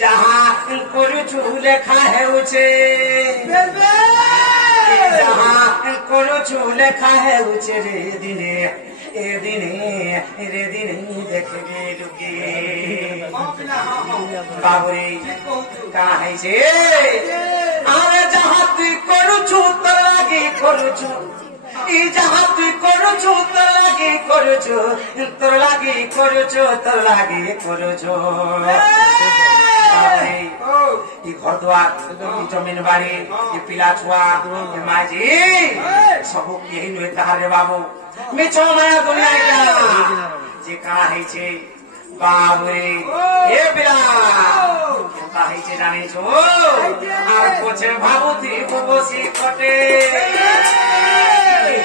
जहाँ करुछु লেখা হেউছে जहाँ करुछु লেখা হেউছে রে দিনে রে দিনে দেখবে লুকি বাবুরে কানা হয়েছে আরে যাহা তুই করুছু তোর লাগি করুছু ই যাহা তুই করুছু তোর লাগি করুছু তোর লাগি করুছু তোর লাগি করুছু घर द्वार जमीन बाड़ी पिला छुआ माजी सबू यही नुहे ताहार रे बाबू मिछो माया दुनिया जे कहा है छे बाबू ए पिला केता है छे जाने छो आर पोछे भाबुती बुबसी कटे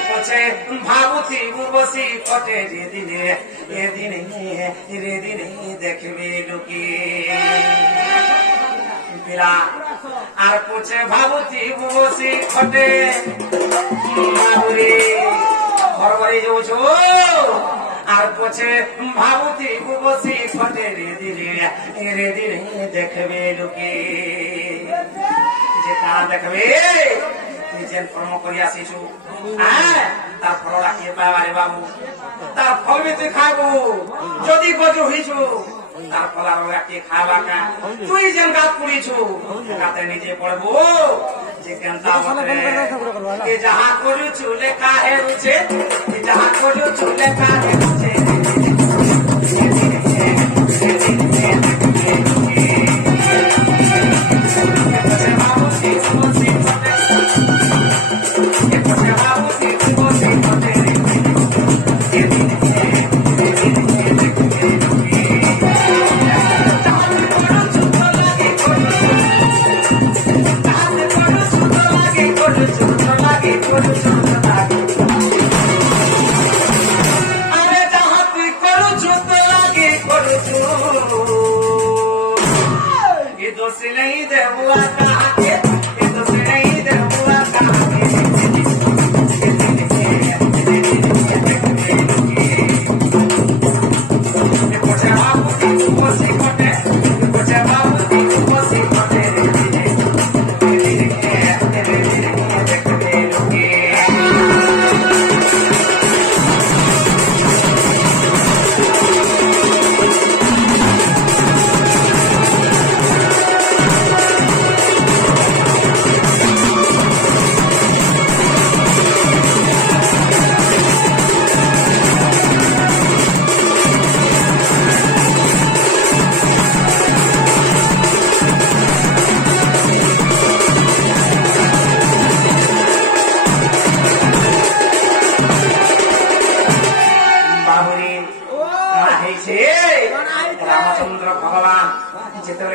पोछे भाबुती बुबसी कटे रे दिने देखबे लुकी पिला आर पूछे भाबुती बुबसी खटे बाबुरे घर बारी जो छो आर पूछे भाबुती बुबसी खटे रे दिने देखबे लुकी जे का देखबे जेन कर्म करि आसीछु तार फलटा के पाबारे बाबू तार फल भी तुई खाबू जदि गजु होइछु तार फलार के खावा का तुई जेन गात पुड़ीछु गाते नीचे पड़बो जे केनता मतरे के जहां करूछु लेखा है रुचे के जहां करूछु लेखा है रुचे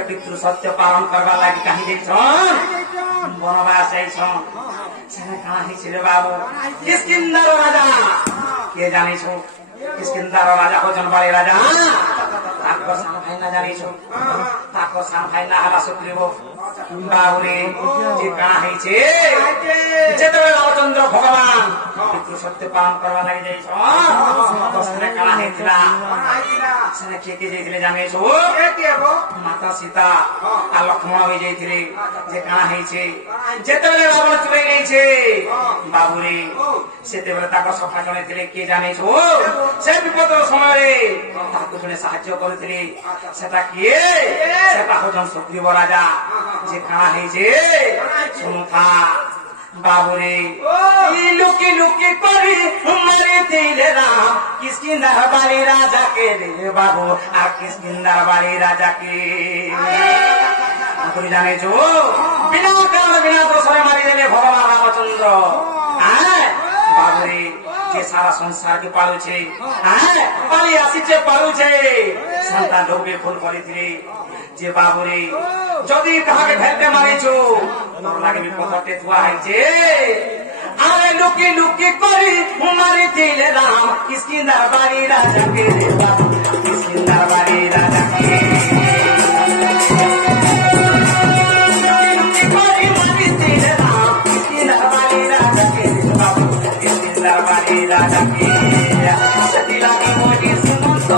पितृ सत्य पालन करवा लगी कहीं जाइछन वनवास जाइछन सेना कहाँ है रे बाबू किष्किंधर राजा के जाने छो किष्किंधर राजा हो जनवाड़ी राजा ताको सान भाई ना जाने छो ताको सान भाई ना हला सुग्रीव बाबूरे जे कहाँ है छे जेतबे रामचंद्र भगवान पितृ सत्य पालन करवा लगी जाइछन तो सेना कहाँ है थिला सेना के जाइथिले जाने छो माता सीता आ लक्ष्मण हो जाइथिले जे कहाँ है छे जेतबे रावण चुराई नै छे बाबूरे सेतेबेले ताको सफा जणैथिले के जाने छो से विपद समय रे ताको जने साहाय्य करथिले सेटा के सेटा होजन सुग्रीव राजा जे कहाँ है छे सुनु था बाबूरे लुकी लुकी करी मारे दिले राम किष्किंधर बाली राजा के रे बाबू आ किष्किंधर बाली राजा के तुम जाने जो बिना कारण बिना दोषरे मारी देले भगवान रामचंद्र बाबूरे जे सारा संसार के पालू छे पाली आसी छे पालू छे संतान लोगे खून करिथिले जे बाबूरे जदि कहा के भेलते मारी छु तोर लागे विपदटे थुआ है जे आरे लुकी लुकी करी मारी दिले राम किष्किंधर बाली राजा के रे बाबू किष्किंधर बाली राजा के राजा की सती लागी मोरी सुनो तो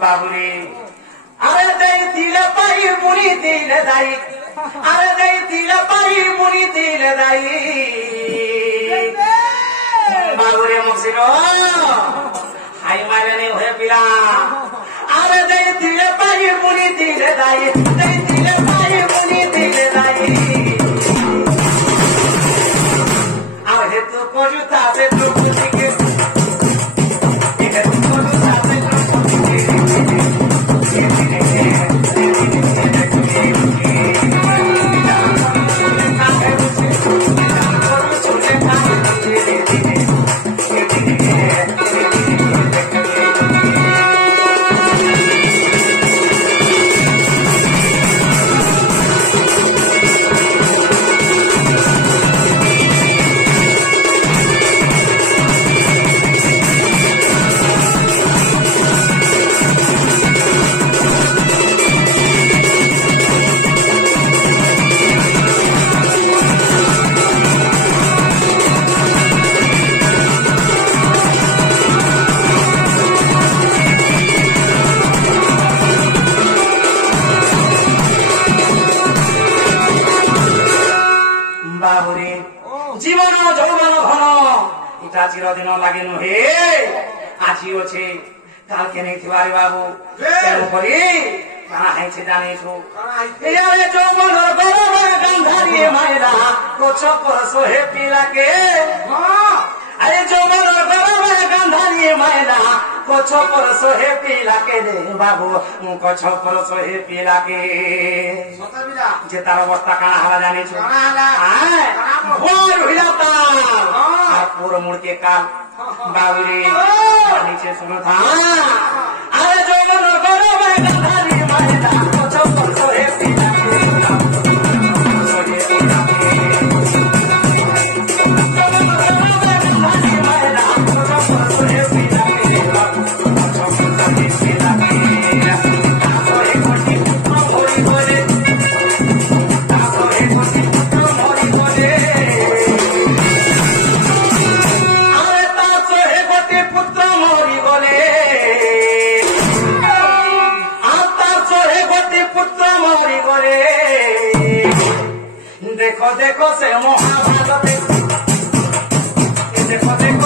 बाबुरे अरे दई दिल पाई मुनी दिल दाई अरे दई दिल पाई मुनी दिल दाई बाबुरे मुक्सिरो हाई मारे नहीं हुए पिला अरे दई दिल पाई मुनी दिल दाई दई दिल पाई मुनी दिल दाई अरे तू कोजुता से तू कुछ के चिरदिन लगे नुहे आजी अच्छे काल के नहीं थिवारी बाबू तेणुकरी काना है जानी छु यारे जो मन गंधारी मायरा कोछ परसो हे पिला के अरे जो मन गंधारी मायरा कोछ परसो हे पिला के रे बाबू कोछ परसो हे पिला के जे तार अवस्था काना हला जानी छु भोर हिलाता पूरा मुड़ के काल बाबुरे नीचे सुनो था अरे जो मन करो मैं गंधारी मायना कोछ परसो हे पिला के देखो देखो से महाभारत देखो देखो